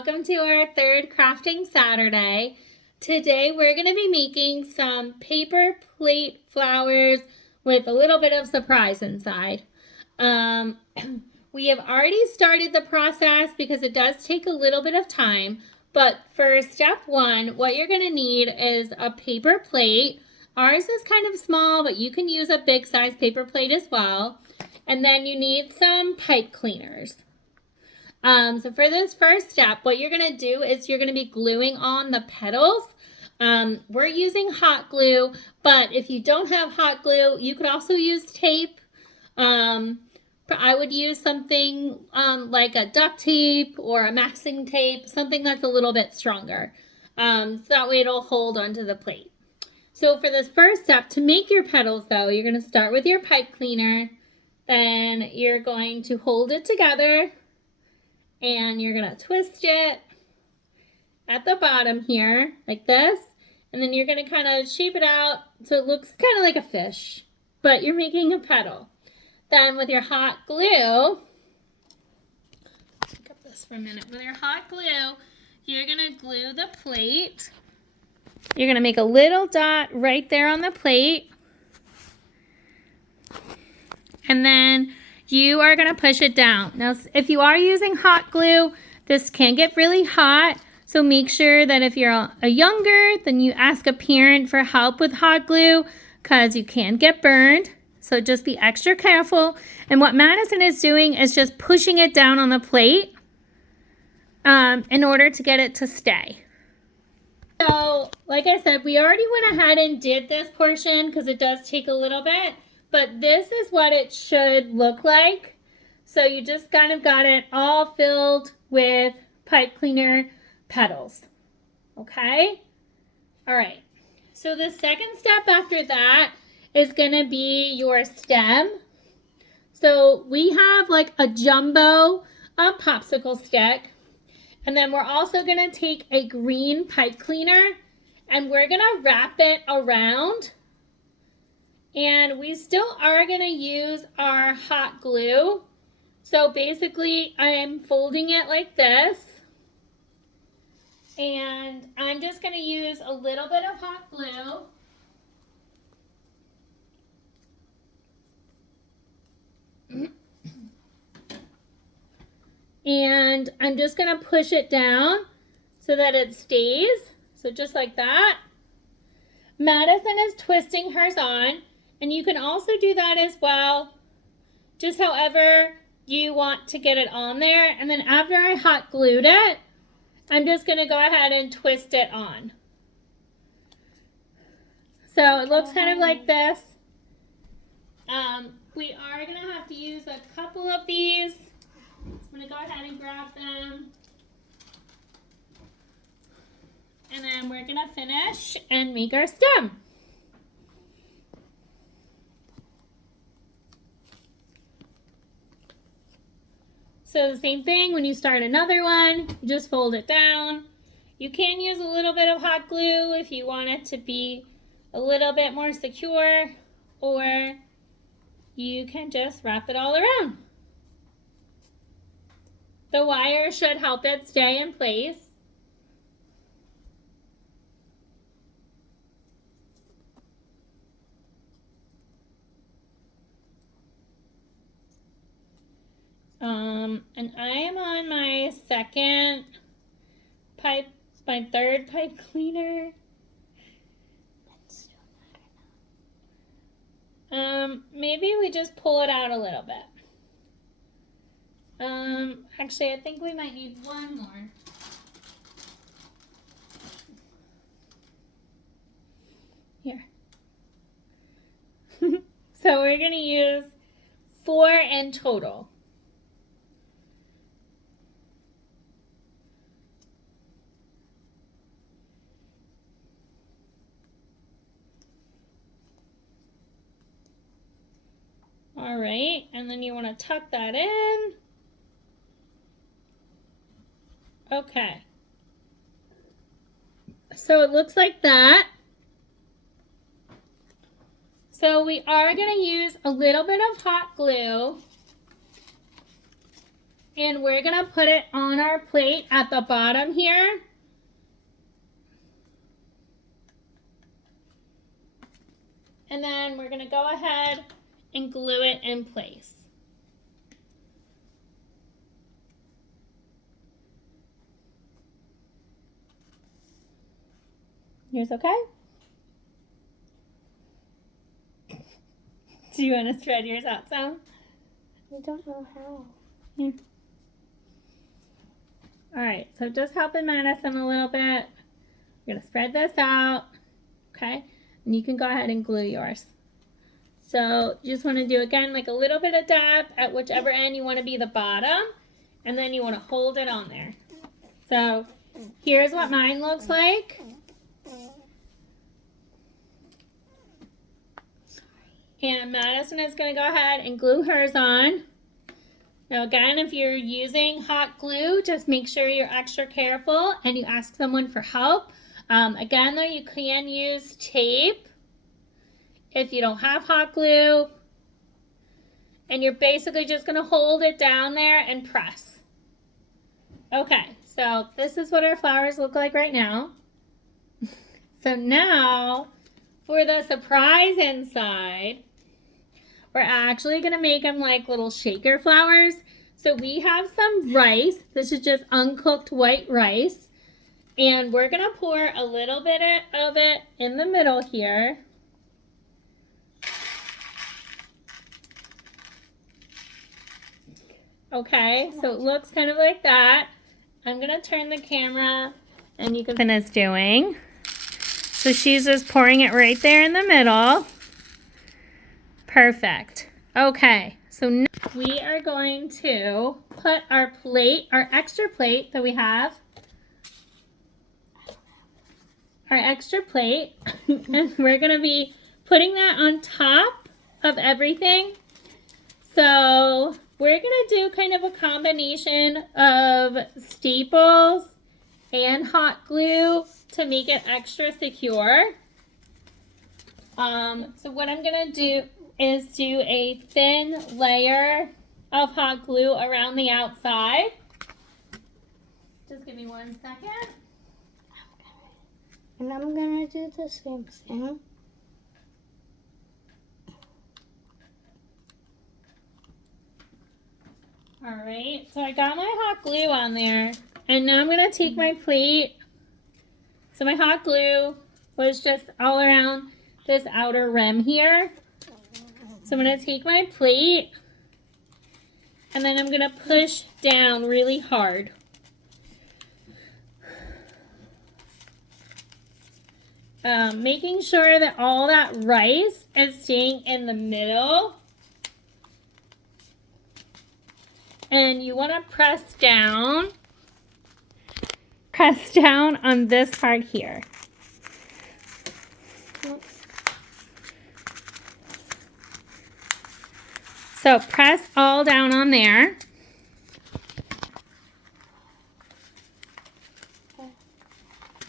welcome to our third crafting Saturday. Today we're going to be making some paper plate flowers with a little bit of surprise inside. We have already started the process because it does take a little bit of time, but for step one, what you're going to need is a paper plate. Ours is kind of small, but you can use a big size paper plate as well. And then you need some pipe cleaners. So for this first step, what you're going to do is you're going to be gluing on the petals. We're using hot glue, but if you don't have hot glue, you could also use tape. I would use something like a duct tape or a masking tape, something that's a little bit stronger. So that way it'll hold onto the plate. So for this first step, to make your petals though, you're going to start with your pipe cleaner. Then you're going to hold it together. And you're going to twist it at the bottom here, like this. And then you're going to kind of shape it out so it looks kind of like a fish, but you're making a petal. Then with your hot glue, pick up this for a minute. With your hot glue, you're going to glue the plate. You're going to make a little dot right there on the plate. And then you are going to push it down. Now, if you are using hot glue, this can get really hot. So make sure that if you're a younger, then you ask a parent for help with hot glue because you can get burned. So just be extra careful. And what Madison is doing is just pushing it down on the plate in order to get it to stay. So like I said, we already went ahead and did this portion because it does take a little bit. But this is what it should look like. So you just kind of got it all filled with pipe cleaner petals. Okay? All right. So the second step after that is going to be your stem. So we have like a jumbo popsicle stick. And then we're also going to take a green pipe cleaner and we're going to wrap it around. And we still are going to use our hot glue. So basically, I'm folding it like this. And I'm just going to use a little bit of hot glue. And I'm just going to push it down so that it stays. So just like that. Madison is twisting hers on. And you can also do that as well, just however you want to get it on there. And then after I hot glued it, I'm just going to go ahead and twist it on. So it looks kind of like this. We are going to have to use a couple of these. I'm going to go ahead and grab them. And then we're going to finish and make our stem. So the same thing, when you start another one, you just fold it down. You can use a little bit of hot glue if you want it to be a little bit more secure, or you can just wrap it all around. The wire should help it stay in place. And I am on my third pipe cleaner. Maybe we just pull it out a little bit. Actually, I think we might need one more. Here. So we're going to use 4 in total. All right, and then you want to tuck that in. Okay. So it looks like that. So we are going to use a little bit of hot glue. And we're going to put it on our plate at the bottom here. And then we're going to go ahead and glue it in place. Yours okay? Do you want to spread yours out some? I don't know how. Here. Alright, so just helping Madison a little bit. We're going to spread this out. Okay? And you can go ahead and glue yours. So you just want to do, again, like a little bit of dab at whichever end you want to be the bottom. And then you want to hold it on there. So here's what mine looks like. And Madison is going to go ahead and glue hers on. Now again, if you're using hot glue, just make sure you're extra careful and you ask someone for help. Again though, you can use tape if you don't have hot glue. And you're basically just going to hold it down there and press. Okay, so this is what our flowers look like right now. So now, for the surprise inside, we're actually going to make them like little shaker flowers. So we have some rice. This is just uncooked white rice. And we're going to pour a little bit of it in the middle here. Okay, so it looks kind of like that. I'm going to turn the camera and you can see what it's doing. So she's just pouring it right there in the middle. Perfect. Okay, so now we are going to put our plate, our extra plate that we have, and we're going to be putting that on top of everything. So we're going to do kind of a combination of staples and hot glue to make it extra secure. So what I'm going to do is do a thin layer of hot glue around the outside. Just give me 1 second. And I'm going to do the same thing. Alright, so I got my hot glue on there. And now I'm going to take my plate. So my hot glue was just all around this outer rim here. So I'm going to take my plate and then I'm going to push down really hard. Making sure that all that rice is staying in the middle. And you want to press down on this part here. So press all down on there.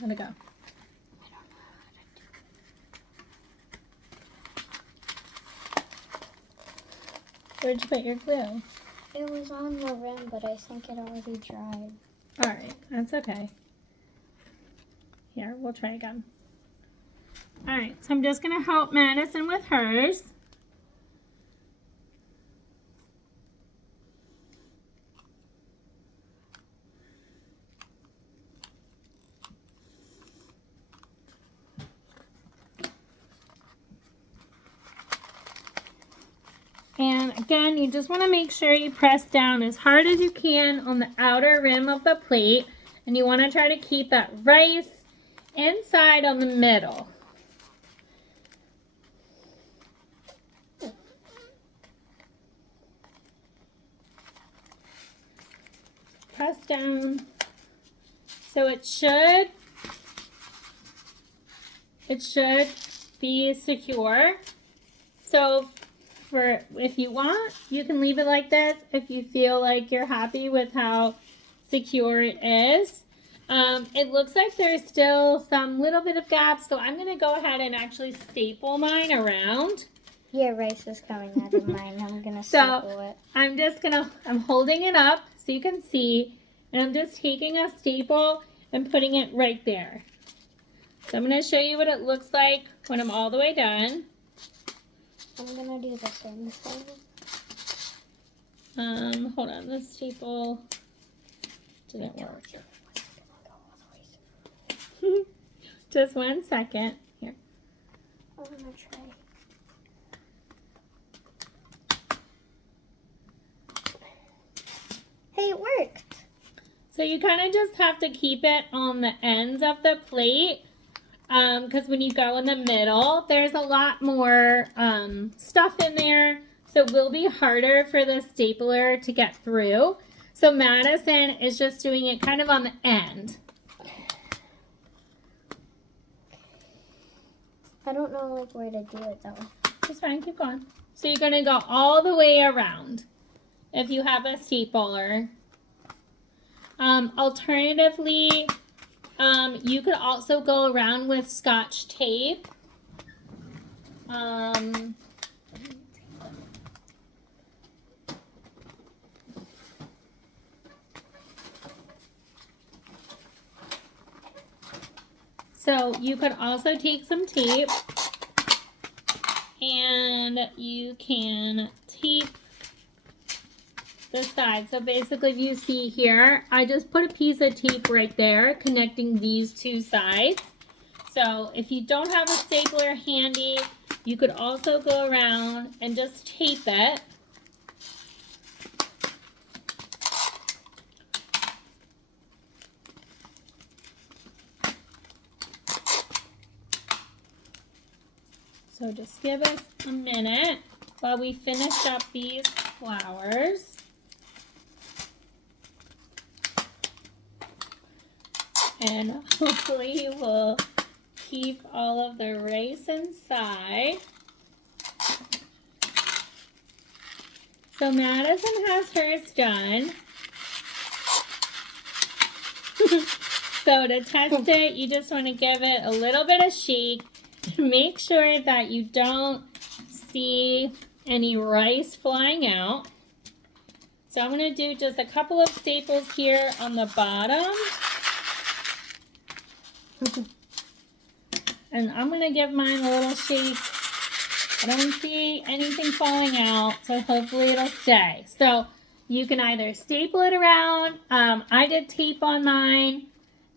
Let it go. Where'd you put your glue? It was on the rim, but I think it already dried. Alright, that's okay. Here, we'll try again. Alright, so I'm just going to help Madison with hers. And again, you just want to make sure you press down as hard as you can on the outer rim of the plate. And you want to try to keep that rice inside on the middle. Press down. So it should be secure. So if you want, you can leave it like this if you feel like you're happy with how secure it is. It looks like there's still some little bit of gaps, so I'm going to go ahead and actually staple mine around. Yeah, rice is coming out of mine. I'm going to staple it. I'm holding it up so you can see. And I'm just taking a staple and putting it right there. So I'm going to show you what it looks like when I'm all the way done. I'm gonna do the same thing. Hold on, the staple didn't work. Just 1 second. Here. I'm gonna try. Hey, it worked. So you kind of just have to keep it on the ends of the plate because when you go in the middle, there's a lot more stuff in there. So it will be harder for the stapler to get through. So Madison is just doing it kind of on the end. I don't know like where to do it though. It's fine, keep going. So you're going to go all the way around if you have a stapler. Alternatively, you could also go around with Scotch tape. So you could also take some tape and you can tape the side. So basically if you see here, I just put a piece of tape right there connecting these two sides. So if you don't have a stapler handy, you could also go around and just tape it. So just give us a minute while we finish up these flowers. And hopefully we'll keep all of the rice inside. So Madison has hers done. So to test it, you just want to give it a little bit of shake. Make sure that you don't see any rice flying out. So I'm going to do just a couple of staples here on the bottom. And I'm going to give mine a little shake. I don't see anything falling out, so hopefully it'll stay. So you can either staple it around. I did tape on mine.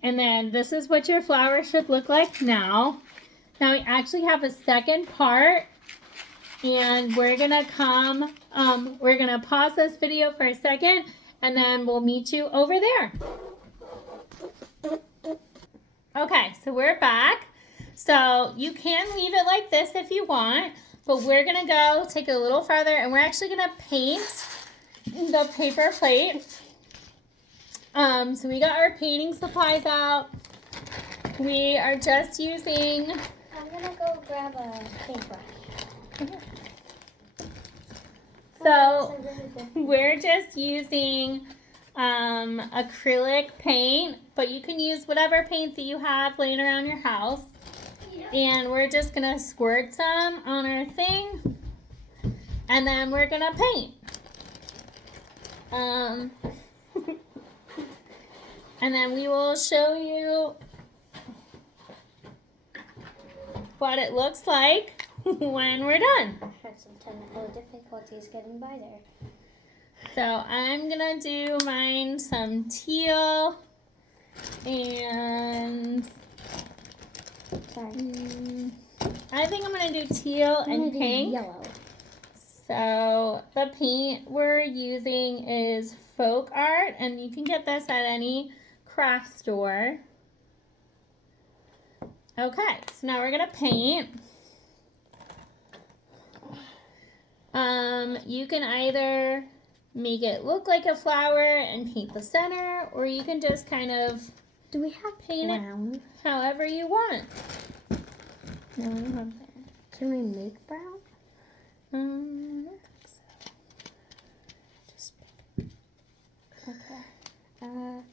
And then this is what your flower should look like now. Now we actually have a second part. And we're going to we're going to pause this video for a second. And then we'll meet you over there. Okay, so we're back. So you can leave it like this if you want, but we're gonna go take it a little farther and we're actually gonna paint the paper plate. So we got our painting supplies out. We are just using... I'm gonna go grab a paintbrush. So we're just using acrylic paint, but you can use whatever paint that you have laying around your house. And we're just gonna squirt some on our thing, and then we're gonna paint. And then we will show you what it looks like when we're done. I had some technical difficulties getting by there. So I'm gonna do mine some teal and I think I'm gonna do teal and pink. Yellow. So the paint we're using is Folk Art, and you can get this at any craft store. Okay, so now we're gonna paint. You can either make it look like a flower and paint the center, or you can just kind of Do we have paint brown? it however you want. No, we don't have that. Can we make brown? Just Okay. Can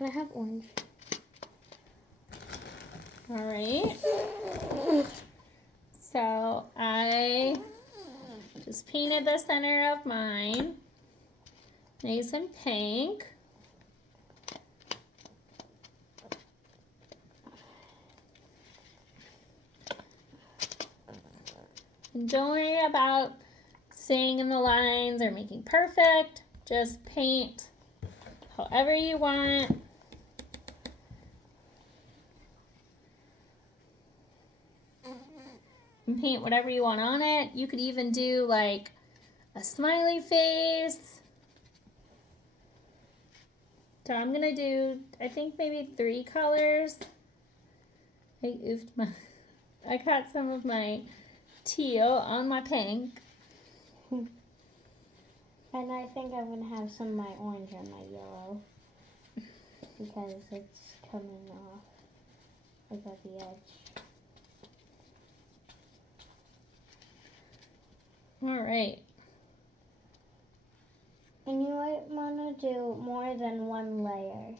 I have orange? all right. So I just painted the center of mine. Nice and pink. And don't worry about staying in the lines or making perfect. Just paint however you want. And paint whatever you want on it. You could even do like a smiley face. So I'm gonna do, I think maybe 3 colors. I got some of my teal on my pink. And I think I'm going to have some of my orange on my yellow. Because it's coming off like at the edge. Alright. And you might want to do more than one layer.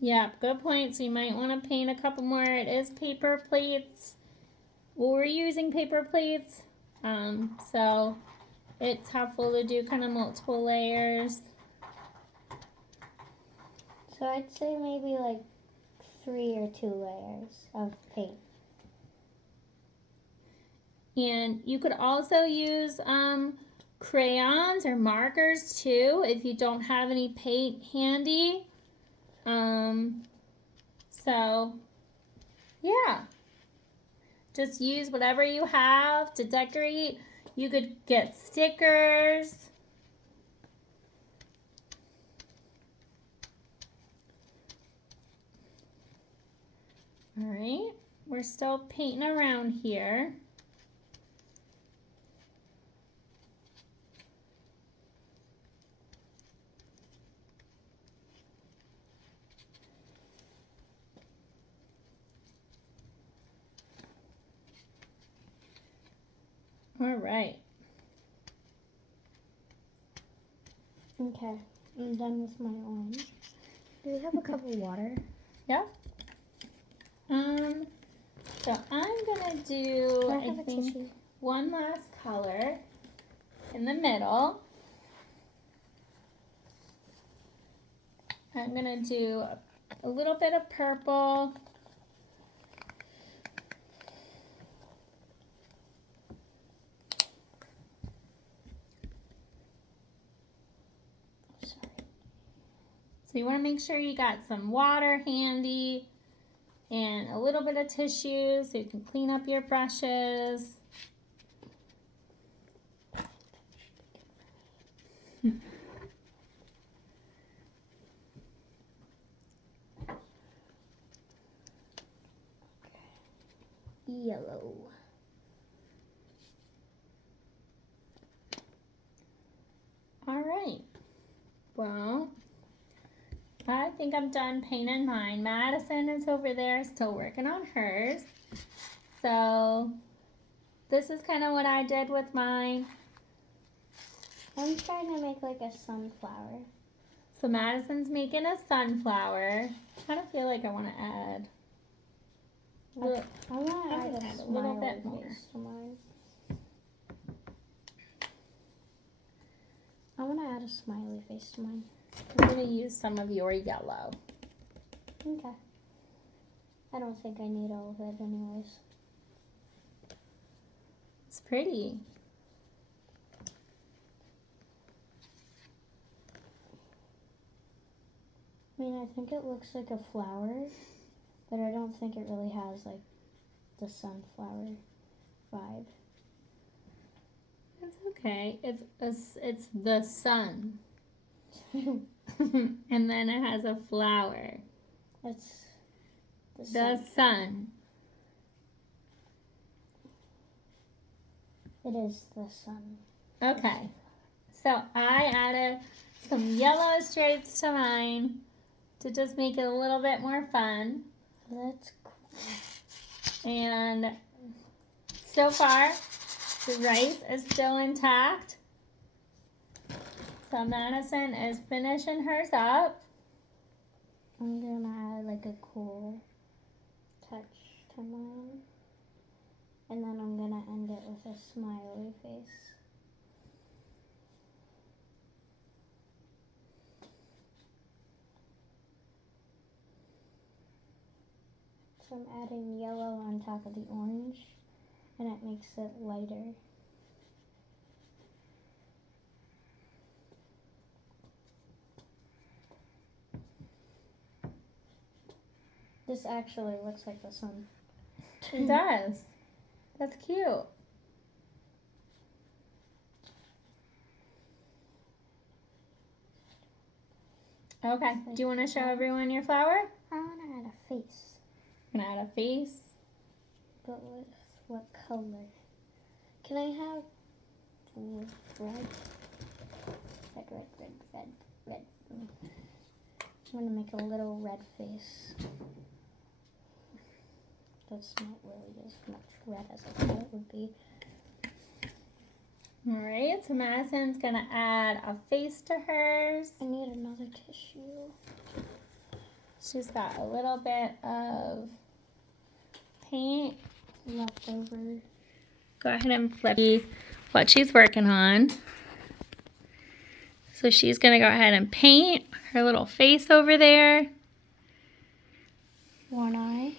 Yeah, good point. So you might want to paint a couple more. It is paper plates. Well, we're using paper plates. So it's helpful to do kind of multiple layers. So I'd say maybe like 3 or 2 layers of paint. And you could also use crayons or markers too if you don't have any paint handy. So yeah, just use whatever you have to decorate. You could get stickers. All right, we're still painting around here. All right. Okay, I'm done with my orange. Do we have a cup of water? Yep. So I'm gonna do, I think, one last color in the middle. I'm gonna do a little bit of purple. So you want to make sure you got some water handy and a little bit of tissue so you can clean up your brushes. Yellow. All right. Well, I think I'm done painting mine. Madison is over there still working on hers. So this is kind of what I did with mine. I'm trying to make like a sunflower. So Madison's making a sunflower. I kind of feel like I want to add I want to add a a little smiley bit more. face to mine. I want to add a smiley face to mine. I'm going to use some of your yellow. Okay. I don't think I need all of it anyways. It's pretty. I mean, I think it looks like a flower, but I don't think it really has like the sunflower vibe. It's okay. It's the sun. And then it has a flower. It's The sun. It is the sun. Okay. So I added some yellow stripes to mine to just make it a little bit more fun. That's cool. And so far, the rice is still intact. So Madison is finishing hers up. I'm gonna add like a cool touch to mine. And then I'm gonna end it with a smiley face. So I'm adding yellow on top of the orange, and it makes it lighter. This actually looks like the sun. It does. That's cute. Okay. Do you want to show everyone your flower? I want to add a face. Gonna add a face. But with what color? Can I have red? Red. I'm gonna make a little red face. That's not really as much red as I thought it would be. Alright, so Madison's gonna add a face to hers. I need another tissue. She's got a little bit of paint Left over. Go ahead and flip what she's working on. So she's gonna go ahead and paint her little face over there. One eye.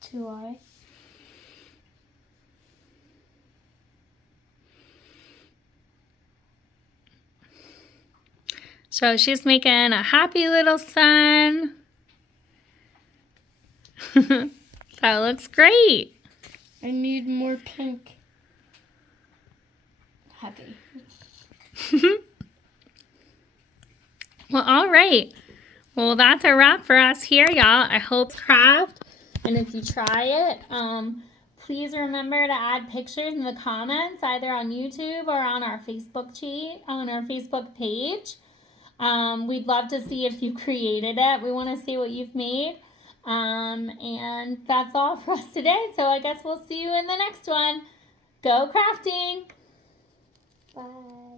Two eye. So she's making a happy little sun. That looks great. I need more pink. Happy. Well, all right. Well, that's a wrap for us here, y'all. I hope craft. And if you try it, please remember to add pictures in the comments, either on YouTube or on our Facebook page. We'd love to see if you created it. We want to see what you've made. And that's all for us today. So I guess we'll see you in the next one. Go crafting! Bye.